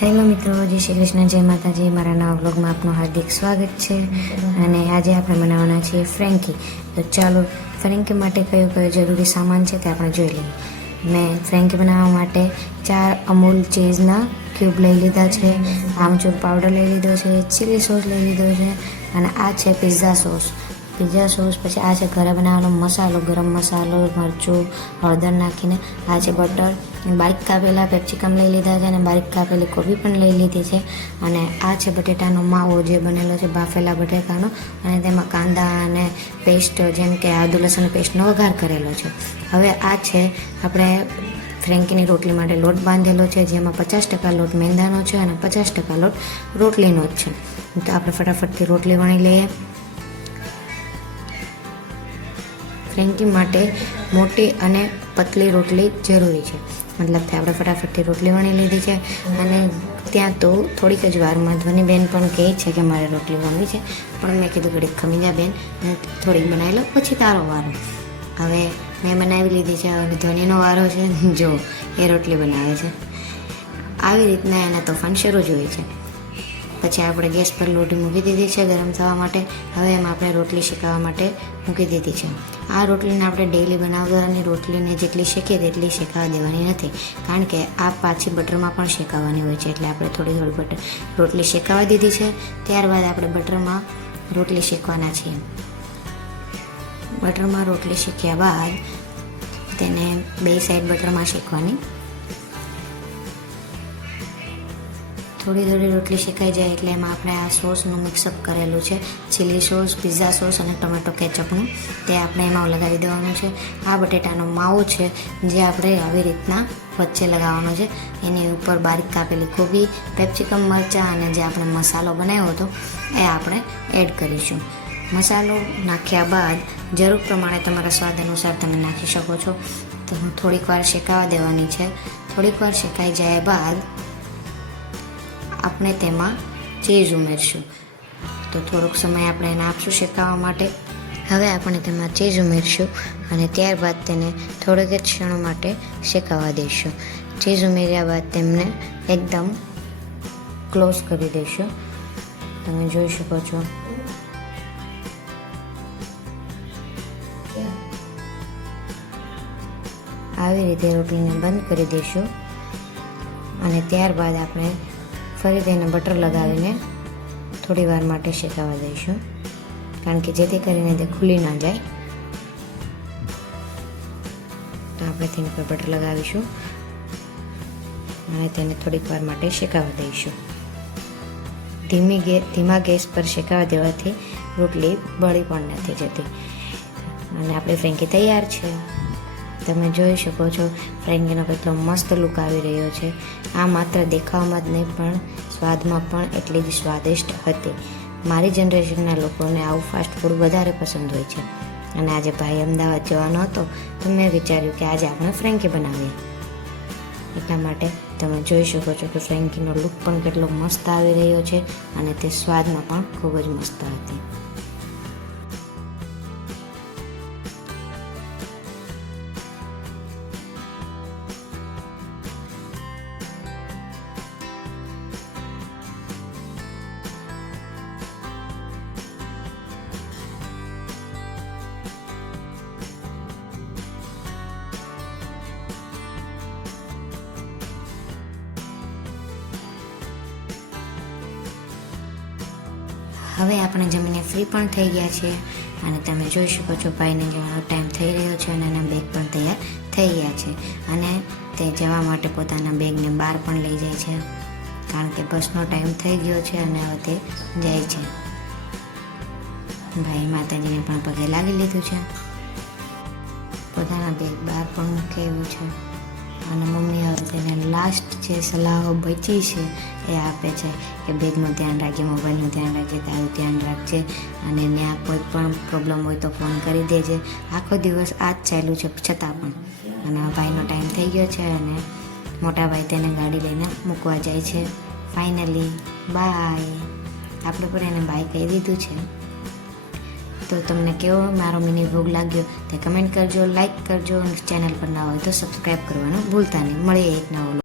Hello મિત્રો, જય શ્રી કૃષ્ણ, જય માતાજી। મારા નવા વ્લોગમાં આપનું હાર્દિક સ્વાગત છે। અને આજે આપણે બનાવવાના છીએ ફ્રેન્કી। તો ચાલો ફ્રેન્કી માટે કયો કયો જરૂરી સામાન છે તે આપણે જોઈ લઈએ। મેં ફ્રેન્કી બનાવવા માટે 4 અમૂલ ચીઝના ક્યુબ લઈ લીધા છે, આમચૂર પાવડર લઈ લીધો છે, ચીલી સોસ લઈ લીધો છે, અને આ છે પિઝા સોસ। પછી આ છે ઘરે બનાવેલો મસાલો, ગરમ મસાલો, મરચું, હળદર નાખીને। આ છે બટર, બારીક કાપેલા પેપ્સિકમ લઈ લીધા છે અને બારીક કાપેલી કોબી પણ લઈ લીધી છે। અને આ છે બટેટાનો માવો જે બનેલો છે બાફેલા બટેકાનો, અને તેમાં કાંદા અને પેસ્ટ જેમ કે આદુ લસણ પેસ્ટનો વઘાર કરેલો છે। હવે આ છે આપણે ફ્રેન્કીની રોટલી માટે લોટ બાંધેલો છે, જેમાં 50% લોટ મેંદાનો છે અને 50% લોટ રોટલીનો જ છે। તો આપણે ફટાફટથી રોટલી વણી લઈએ। ફ્રેન્કી માટે મોટી અને પતલી રોટલી જરૂરી છે, મતલબ કે આપણે ફટાફટથી રોટલી વણી લીધી છે। અને ત્યાં તો થોડીક જ વારમાં ધ્વનિબેન પણ કહે છે કે મારે રોટલી વણવી છે, પણ મેં કીધું ઘડીક ખમી જા બેન, થોડીક બનાવી લો પછી તારો વારો। હવે મેં બનાવી લીધી છે, હવે ધ્વનિનો વારો છે। જો એ રોટલી બનાવે છે, આવી રીતના એના તોફાન શરૂ જ હોય છે। પછી આપણે ગેસ પર લોટી મૂકી દીધી છે ગરમ થવા માટે। હવે એમાં આપણે રોટલી શેકાવા માટે મૂકી દીધી છે। આ રોટલીને આપણે ડેઈલી બનાવવાની રોટલીને જેટલી શેકીએ તેટલી શેકાવા દેવાની નથી, કારણ કે આ પાછી બટરમાં પણ શેકાવાની હોય છે, એટલે આપણે થોડી રોટલી શેકાવા દીધી છે। ત્યારબાદ આપણે બટરમાં રોટલી શેકવાના છીએ। બટરમાં રોટલી શેક્યા બાદ તેને 2 સાઈડ બટરમાં શેકવાની। થોડી રોટલી શેકાઈ જાય એટલે એમાં આપણે આ સોસનું મિક્સઅપ કરેલું છે, ચીલી સોસ, પિઝા સોસ અને ટોમેટો કેચઅપનું, તે આપણે એમાં લગાવી દેવાનું છે। આ બટેટાનો માવો છે જે આપણે આવી રીતના વચ્ચે લગાવવાનો છે, એની ઉપર બારીક કાપેલી કોબી, પેપ્સિકમ, મરચાં અને જે આપણે મસાલો બનાવ્યો હતો એ આપણે એડ કરીશું। મસાલો નાખ્યા બાદ જરૂર પ્રમાણે તમારા સ્વાદ અનુસાર તમે નાખી શકો છો। તો થોડીક વાર શેકાવા દેવાની છે। થોડીક વાર શેકાઈ જાય બાદ આપણે તેમાં ચીઝ ઉમેરશું, તો થોડોક સમય આપણે એને આપશું શેકાવા માટે। હવે આપણે તેમાં ચીઝ ઉમેરશું અને ત્યારબાદ તેને થોડીક જ ક્ષણો માટે શેકાવા દઈશું। ચીઝ ઉમેર્યા બાદ તેમને એકદમ ક્લોઝ કરી દઈશું। તમે જોઈ શકો છો આવી રીતે રોટલીને બંધ કરી દઈશું, અને ત્યારબાદ આપણે ફરી તેને બટર લગાવીને થોડી વાર માટે શેકાવા દઈશું, કારણ કે જેથી કરીને તે ખુલી ના જાય। તો આપણે તેની પર બટર લગાવીશું અને તેને થોડીક વાર માટે શેકાવા દઈશું। ધીમા ગેસ પર શેકાવા દેવાથી રોટલી બળી પણ નથી જતી। અને આપણી ફ્રેન્કી તૈયાર છે। તમે જોઈ શકો છો ફ્રેન્કીનો કેટલો મસ્ત લુક આવી રહ્યો છે। આ માત્ર દેખાવમાં જ નહીં પણ સ્વાદમાં પણ એટલી જ સ્વાદિષ્ટ હતી। મારી જનરેશનના લોકોને આવું ફાસ્ટ ફૂડ વધારે પસંદ હોય છે, અને આજે ભાઈ અમદાવાદ જવાનો હતો તો મેં વિચાર્યું કે આજે આપણે ફ્રેન્કી બનાવીએ, એટલા માટે તમે જોઈ શકો છો કે ફ્રેન્કીનો લુક પણ કેટલો મસ્ત આવી રહ્યો છે, અને તે સ્વાદમાં પણ ખૂબ જ મસ્ત હતી। હવે આપણે જમીને ફ્રી પણ થઈ ગયા છીએ, અને તમે જોઈ શકો છો ભાઈને જવાનો ટાઈમ થઈ રહ્યો છે અને એના બેગ પણ તૈયાર થઈ ગયા છે, અને તે જવા માટે પોતાના બેગને બહાર પણ લઈ જાય છે, કારણ કે બસનો ટાઈમ થઈ ગયો છે અને હવે તે જાય છે। ભાઈ માતાજીને પણ પગે લાગી લીધું છે, પોતાના બેગ બહાર પણ મૂકી આવ્યું છે, અને મમ્મી હવે તેને લાસ્ટ જે સલાહો બચી છે એ આપે છે કે બેગનું ધ્યાન રાખજે, મોબાઈલનું ધ્યાન રાખજે, તારું ધ્યાન રાખજે, અને ત્યાં કોઈ પણ પ્રોબ્લેમ હોય તો ફોન કરી દેજે। આખો દિવસ આ જ ચાલ્યું છે છતાં પણ, અને ભાઈનો ટાઈમ થઈ ગયો છે અને મોટા ભાઈ તેને ગાડી લઈને મૂકવા જાય છે। ફાઇનલી બાય, આપણે પણ એને બાય કહી દીધું છે। તો તમને કેવો મારો મિની વ્લોગ લાગ્યો તે કમેન્ટ કરજો, લાઈક કરજો, અને ચેનલ પર ના હોય તો સબસ્ક્રાઈબ કરવાનું ભૂલતા નહીં। મળીએ એક નવો